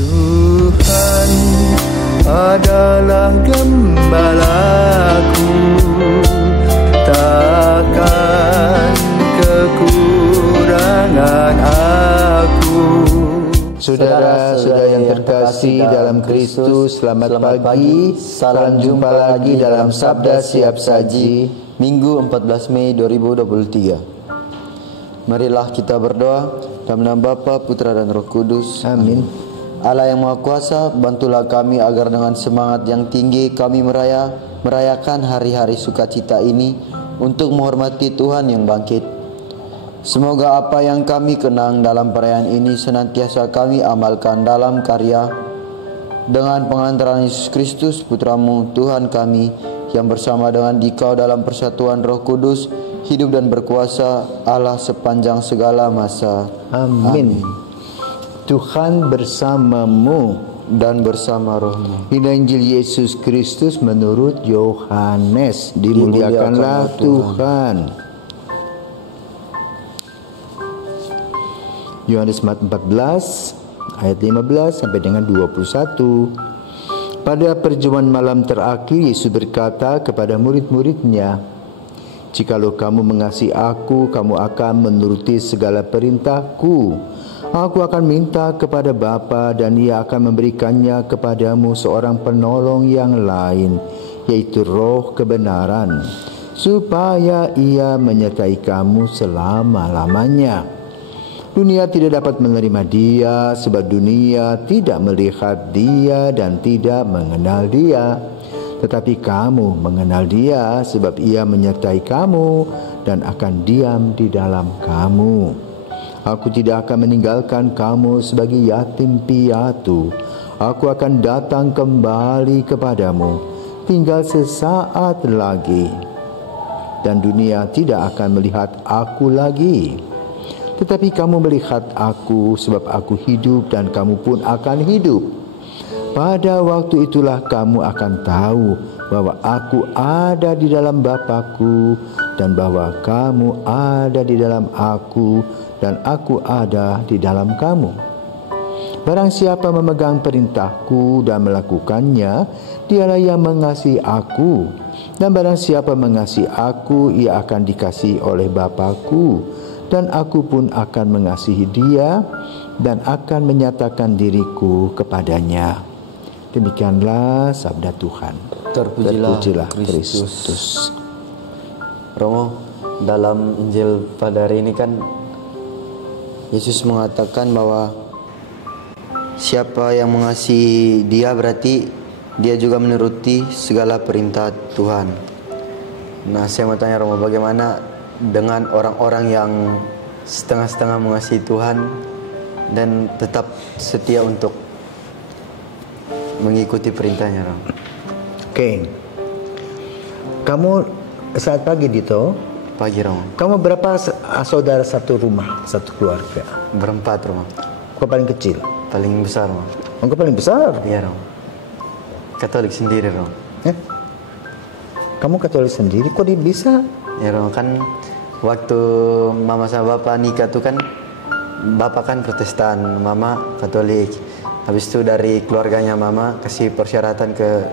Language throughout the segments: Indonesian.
Tuhan adalah gembalaku, takkan kekurangan aku. Saudara-saudara yang terkasih dalam Kristus, selamat pagi. Salam jumpa lagi dalam Sabda Siap Saji, Minggu 14 Mei 2023. Marilah kita berdoa. Dalam nama Bapa, Putra dan Roh Kudus. Amin. Allah yang Maha Kuasa, bantulah kami agar dengan semangat yang tinggi kami merayakan hari-hari sukacita ini untuk menghormati Tuhan yang bangkit. Semoga apa yang kami kenang dalam perayaan ini senantiasa kami amalkan dalam karya dengan pengantaran Yesus Kristus, Putramu Tuhan kami, yang bersama dengan Dikau dalam persatuan Roh Kudus, hidup dan berkuasa Allah sepanjang segala masa. Amin. Tuhan bersamamu dan bersama rohmu. Injil Yesus Kristus menurut Yohanes. Dimuliakanlah Tuhan. Yohanes 14 ayat 15 sampai dengan 21. Pada perjamuan malam terakhir, Yesus berkata kepada murid-muridnya, "Jikalau kamu mengasihi aku, kamu akan menuruti segala perintahku. Aku akan minta kepada Bapa dan Ia akan memberikannya kepadamu seorang penolong yang lain, yaitu Roh kebenaran, supaya Ia menyertai kamu selama-lamanya. Dunia tidak dapat menerima Dia, sebab dunia tidak melihat Dia dan tidak mengenal Dia. Tetapi kamu mengenal Dia, sebab Ia menyertai kamu dan akan diam di dalam kamu. Aku tidak akan meninggalkan kamu sebagai yatim piatu. Aku akan datang kembali kepadamu, tinggal sesaat lagi. Dan dunia tidak akan melihat aku lagi. Tetapi kamu melihat aku, sebab aku hidup dan kamu pun akan hidup. Pada waktu itulah kamu akan tahu bahwa aku ada di dalam Bapa-Ku, dan bahwa kamu ada di dalam aku, dan aku ada di dalam kamu. Barang siapa memegang perintahku dan melakukannya, dialah yang mengasihi aku. Dan barang siapa mengasihi aku, ia akan dikasihi oleh Bapa-Ku. Dan aku pun akan mengasihi dia dan akan menyatakan diriku kepadanya." Demikianlah sabda Tuhan. Terpujilah Kristus. Romo, dalam Injil pada hari ini kan Yesus mengatakan bahwa siapa yang mengasihi Dia berarti dia juga menuruti segala perintah Tuhan. Nah, saya mau tanya Romo, bagaimana dengan orang-orang yang setengah-setengah mengasihi Tuhan dan tetap setia untuk mengikuti perintahnya, Romo? Oke. Kamu saat pagi, Dito? Pagi, Romo. Kamu berapa saudara satu rumah, satu keluarga? Berempat, Romo. Kau paling kecil? Paling besar, Romo. Kau paling besar? Iya, Romo. Katolik sendiri, Romo. Kamu Katolik sendiri? Kok bisa? Ya, Romo, kan waktu mama sama bapak nikah tuh kan, bapak kan Protestan, mama Katolik. Habis itu dari keluarganya mama kasih persyaratan ke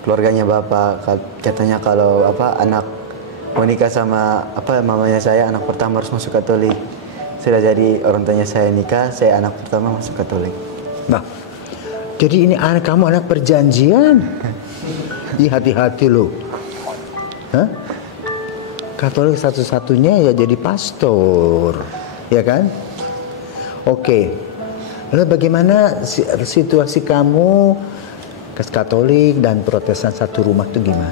keluarganya bapak, katanya kalau anak mau nikah sama mamanya saya, anak pertama harus masuk Katolik. Sudah jadi orang tuanya saya nikah, saya anak pertama masuk Katolik. Nah, jadi ini anak kamu anak perjanjian. Hati-hati lo. Hah? Katolik satu-satunya ya jadi pastor, ya kan? Oke. Lalu bagaimana situasi kamu Katolik dan Protestan satu rumah itu gimana?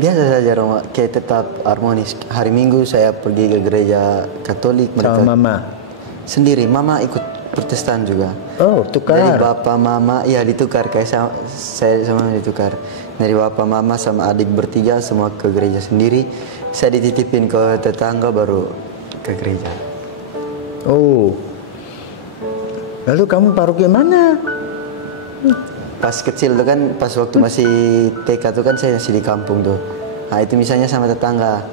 Biasa saja, Romo, kayak tetap harmonis. Hari Minggu saya pergi ke gereja Katolik. Sama mama? Sendiri, mama ikut Protestan juga. Oh, tukar. Dari bapak mama, ya ditukar, kayak saya sama ditukar. Dari bapak mama sama adik bertiga semua ke gereja sendiri. Saya dititipin ke tetangga baru ke gereja. Oh. Lalu kamu paroki mana? Pas kecil tuh kan, pas waktu masih TK tuh kan saya masih di kampung tuh. Nah itu misalnya sama tetangga.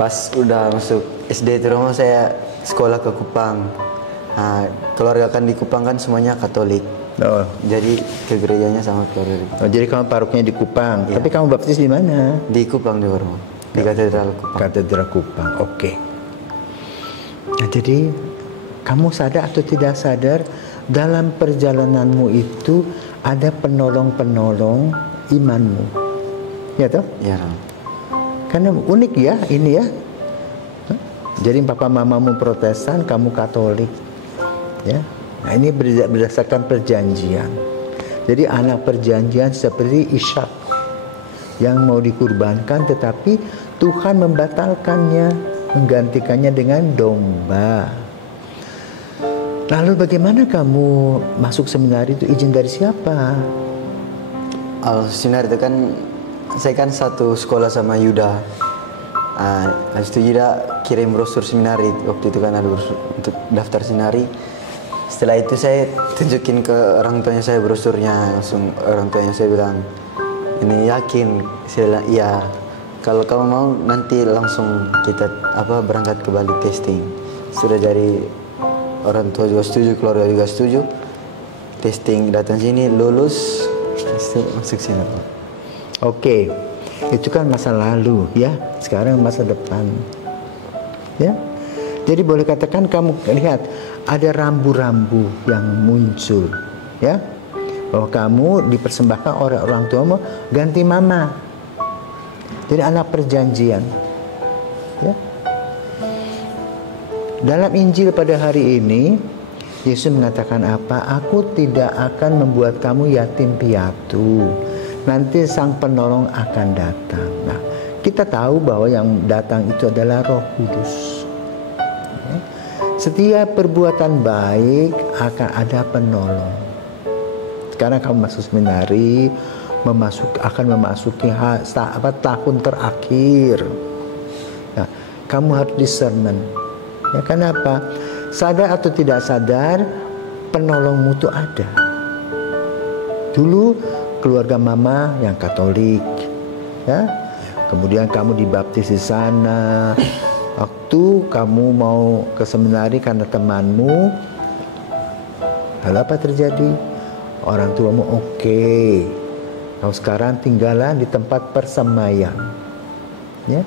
Pas udah masuk SD itu saya sekolah ke Kupang. Nah, keluarga kan di Kupang kan semuanya Katolik. Oh. Jadi ke gerejanya sama keluarga di Kupang. Oh, jadi kamu paroknya di Kupang. Iya. Tapi kamu baptis di mana? Di Kupang juga Romo. Di Katedral Kupang. Katedral Kupang. Oke. Nah, jadi kamu sadar atau tidak sadar dalam perjalananmu itu ada penolong-penolong imanmu. Ya toh? Iya Romo. Karena unik ya ini ya. Jadi papa mamamu Protestan, kamu Katolik. Ya. Nah, ini berdasarkan perjanjian. Jadi anak perjanjian seperti Ishak yang mau dikurbankan, tetapi Tuhan membatalkannya, menggantikannya dengan domba. Lalu bagaimana kamu masuk seminari itu, izin dari siapa? Sinar itu kan saya kan satu sekolah sama Yuda. Habis itu Yuda kirim brosur seminari. Waktu itu kan ada brosur untuk daftar seminari. Setelah itu saya tunjukin ke orang tuanya saya brosurnya, langsung orang tuanya saya bilang, ini yakin? Saya bilang iya. Kalau kamu mau nanti langsung kita berangkat ke Bali testing. Sudah dari orang tua juga setuju, keluarga juga setuju. Testing datang sini lulus, itu masuk sini. Oke, itu kan masa lalu ya. Sekarang masa depan. Ya. Jadi boleh katakan kamu lihat ada rambu-rambu yang muncul, ya, bahwa kamu dipersembahkan oleh orang tuamu ganti mama. Jadi anak perjanjian, ya. Dalam Injil pada hari ini Yesus mengatakan apa? Aku tidak akan membuat kamu yatim piatu. Nanti Sang Penolong akan datang. Nah, kita tahu bahwa yang datang itu adalah Roh Kudus. Setiap perbuatan baik akan ada penolong. Sekarang kamu masuk seminari, akan memasuki tahun terakhir. Nah, kamu harus discernment. Ya, kenapa? Sadar atau tidak sadar, penolongmu itu ada. Dulu keluarga mama yang Katolik, ya. Kemudian kamu dibaptis di sana. Waktu kamu mau ke seminari karena temanmu, lalu apa terjadi? Orang tuamu oke. Kau sekarang tinggalan di tempat persembahyang. Ya.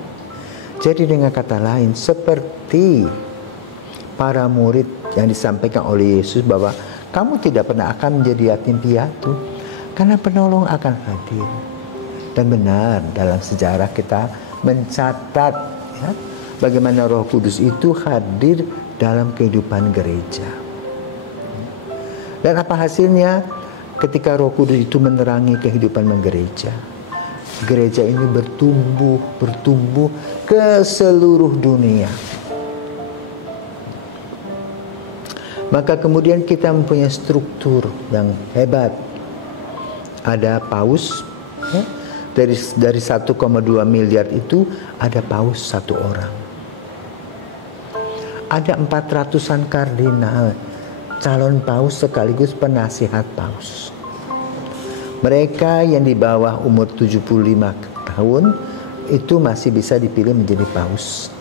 Jadi dengan kata lain, seperti para murid yang disampaikan oleh Yesus bahwa kamu tidak pernah akan menjadi yatim piatu karena penolong akan hadir. Dan benar dalam sejarah kita mencatat, ya, bagaimana Roh Kudus itu hadir dalam kehidupan gereja. Dan apa hasilnya? Ketika Roh Kudus itu menerangi kehidupan gereja, gereja ini bertumbuh ke seluruh dunia. Maka kemudian kita mempunyai struktur yang hebat. Ada paus, ya, dari 1,2 miliar itu ada paus 1 orang. Ada 400-an kardinal, calon paus sekaligus penasihat paus. Mereka yang di bawah umur 75 tahun itu masih bisa dipilih menjadi paus.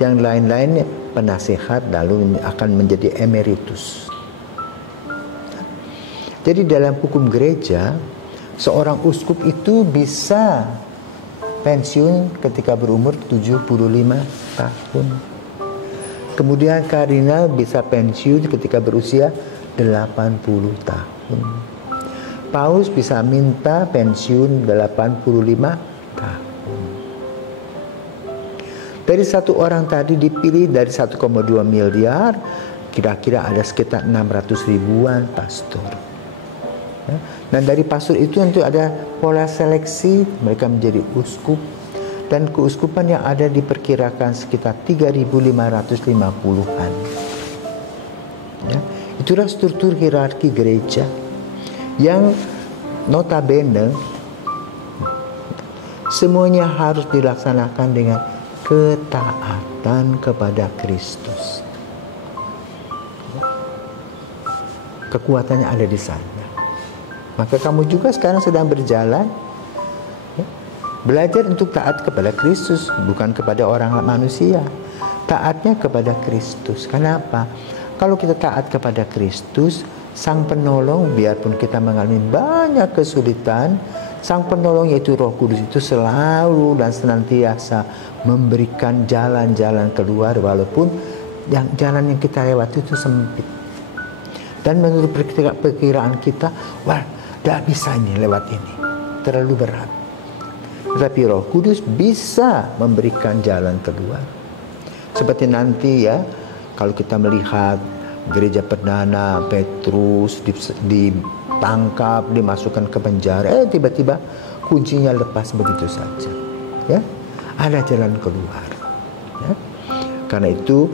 Yang lain-lain penasihat lalu akan menjadi emeritus. Jadi dalam hukum gereja, seorang uskup itu bisa pensiun ketika berumur 75 tahun. Kemudian kardinal bisa pensiun ketika berusia 80 tahun. Paus bisa minta pensiun 85 tahun. Dari 1 orang tadi dipilih dari 1,2 miliar, kira-kira ada sekitar 600 ribuan pastor. Ya. Dan dari pastor itu tentu ada pola seleksi, mereka menjadi uskup. Dan keuskupan yang ada diperkirakan sekitar 3.550-an. Ya. Itulah struktur hierarki gereja yang notabene semuanya harus dilaksanakan dengan ketaatan kepada Kristus. Kekuatannya ada di sana. Maka kamu juga sekarang sedang berjalan, ya, belajar untuk taat kepada Kristus, bukan kepada orang manusia. Taatnya kepada Kristus. Kenapa? Kalau kita taat kepada Kristus, Sang penolong, biarpun kita mengalami banyak kesulitan, Sang penolong yaitu Roh Kudus itu selalu dan senantiasa memberikan jalan-jalan keluar, walaupun jalan yang kita lewati itu sempit. Dan menurut perkiraan kita, wah, tidak bisa ini lewat ini, terlalu berat. Tetapi Roh Kudus bisa memberikan jalan keluar. Seperti nanti ya, kalau kita melihat gereja perdana Petrus ditangkap, dimasukkan ke penjara, tiba-tiba kuncinya lepas begitu saja. Ya, ada jalan keluar. Ya. Karena itu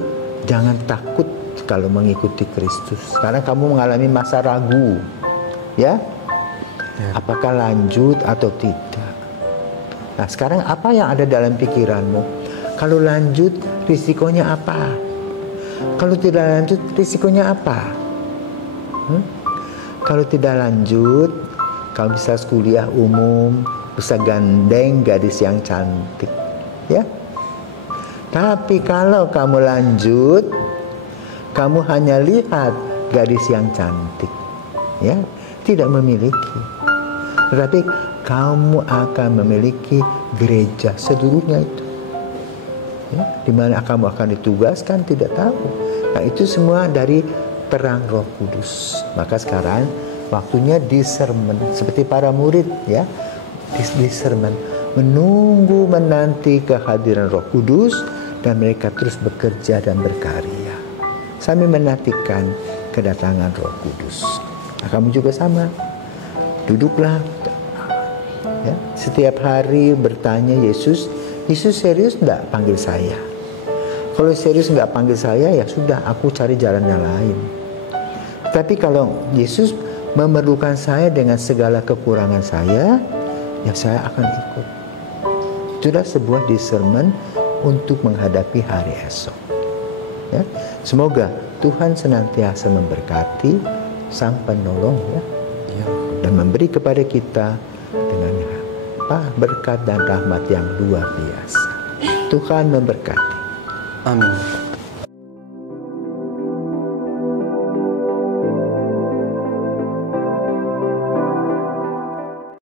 jangan takut kalau mengikuti Kristus, karena kamu mengalami masa ragu, ya, apakah lanjut atau tidak. Nah, sekarang apa yang ada dalam pikiranmu? Kalau lanjut, risikonya apa? Kalau tidak lanjut, risikonya apa? Kalau tidak lanjut, kamu bisa kuliah umum, bisa gandeng gadis yang cantik, ya. Tapi kalau kamu lanjut, kamu hanya lihat gadis yang cantik, ya, tidak memiliki. Tetapi kamu akan memiliki gereja seluruhnya itu, ya, di mana kamu akan ditugaskan tidak tahu. Nah, itu semua dari terang Roh Kudus. Maka sekarang waktunya discernment, seperti para murid, ya, discernment, menunggu menanti kehadiran Roh Kudus, dan mereka terus bekerja dan berkarya sambil menantikan kedatangan Roh Kudus. Nah, kamu juga sama, duduklah, ya, setiap hari bertanya Yesus serius enggak panggil saya? Kalau serius enggak panggil saya, ya sudah, aku cari jalan yang lain. Tapi kalau Yesus memerlukan saya dengan segala kekurangan saya, ya saya akan ikut. Itulah sebuah discernment untuk menghadapi hari esok. Ya, semoga Tuhan senantiasa memberkati Sang Penolong, ya, dan memberi kepada kita dengan berkat dan rahmat yang luar biasa. Tuhan memberkati. Amin.